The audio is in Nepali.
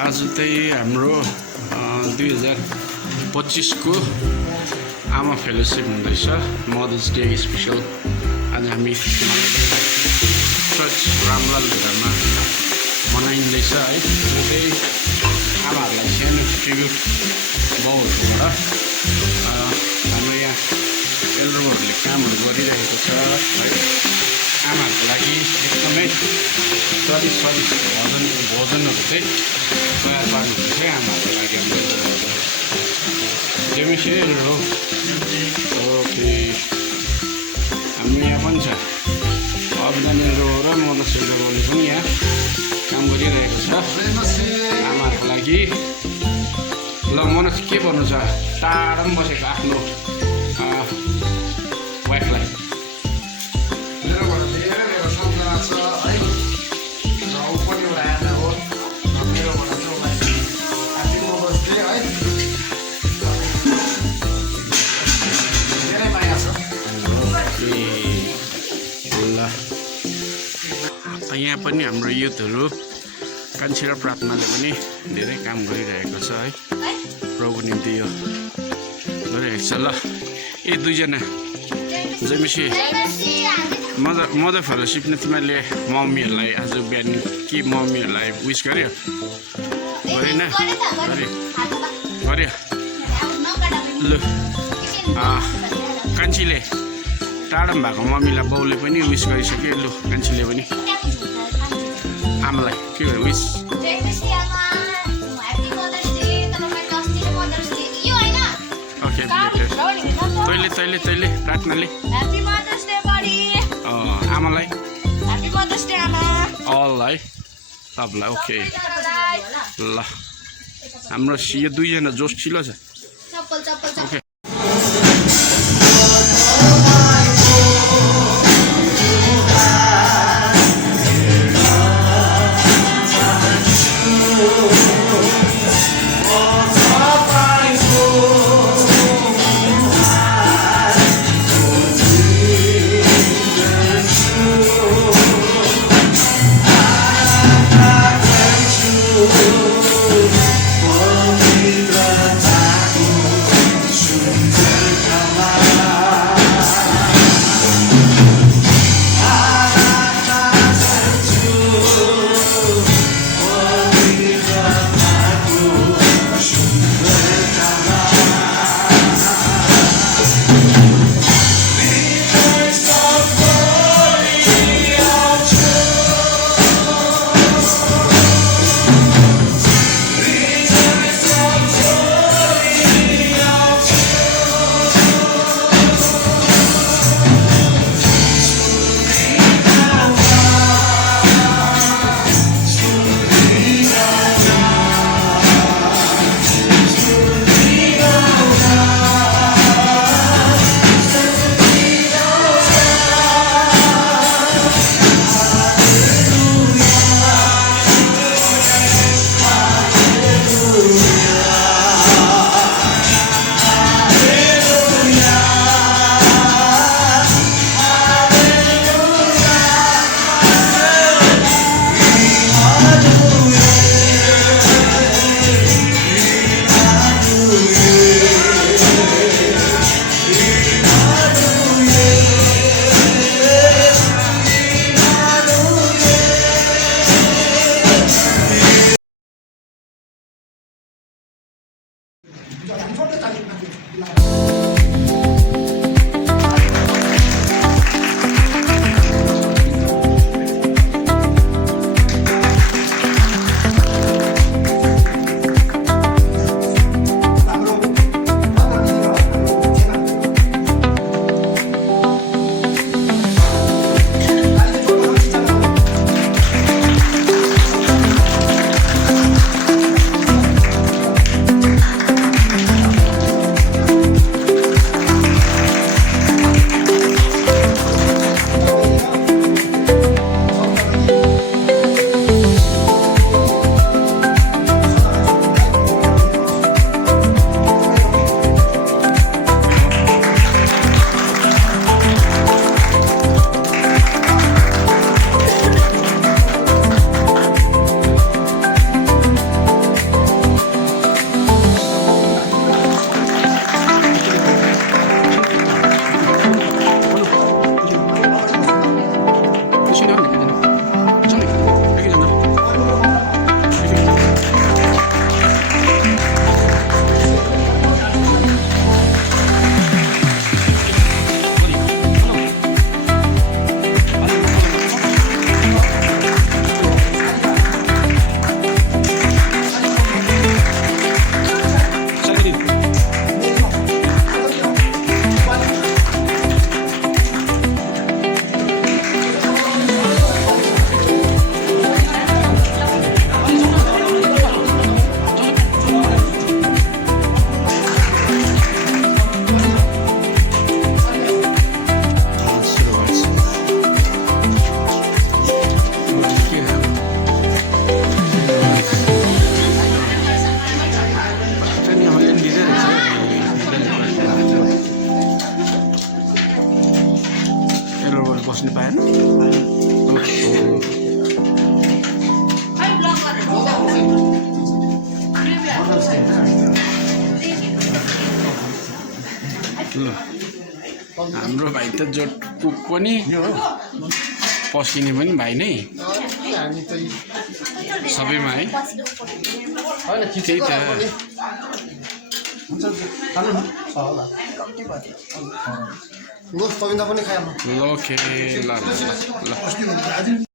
आज चाहिँ हाम्रो 2025 को आमा फेलोसिप हुँदैछ। मदर्स डे स्पेसल आज हामी चर्च रामलाल भिरामा मनाइँदैछ है। यो चाहिँ आमाहरूलाई सानो ट्रिब्युट बाउहरूबाट हाम्रो यहाँ एल्डरहरूले कामहरू गरिरहेको छ है। आमाहरूको लागि एकदमै स्वादिष्ट भोजनहरू चाहिँ तयार पार्नुहुन्छ है आमाहरूको लागि हाम्रो जेमेसेलहरू। ओके, हाम्रो यहाँ पनि छ अभियानहरू र मदर्सहरूले पनि यहाँ काम गरिरहेको छ आमाहरूको लागि। ल मनोज के भन्नु छ? टाढा पनि बसेको आफ्नो वाइफलाई। यहाँ पनि हाम्रो युथहरू कान्छी र प्रार्थनाले पनि धेरै काम गरिरहेको छ है। प्रभुको निम्ति यो गरिरहेको छ। ल यी दुईजना जेमेसी मदर फेलोसिपले तिमीहरूले मम्मीहरूलाई आज बिहान कि मम्मीहरूलाई विस गर्यो गरेन? गर्यो। लु कान्छीले टाढामा भएको मम्मीलाई बाउले पनि विस गरिसक्यो। लु कान्छीले पनि आमालाई के भयो विस? ओके तैँले प्रार्थनाले आमालाई अललाई सबलाई ओके। ल हाम्रो यो दुईजना जोसिलो छ। ओके पस्नु पाएन ल हाम्रो भाइ त जोट कुक पनि पसिने पनि भाइ नै सबैमा है त्यही त ल कविता पनि खाएँ ल ओके ल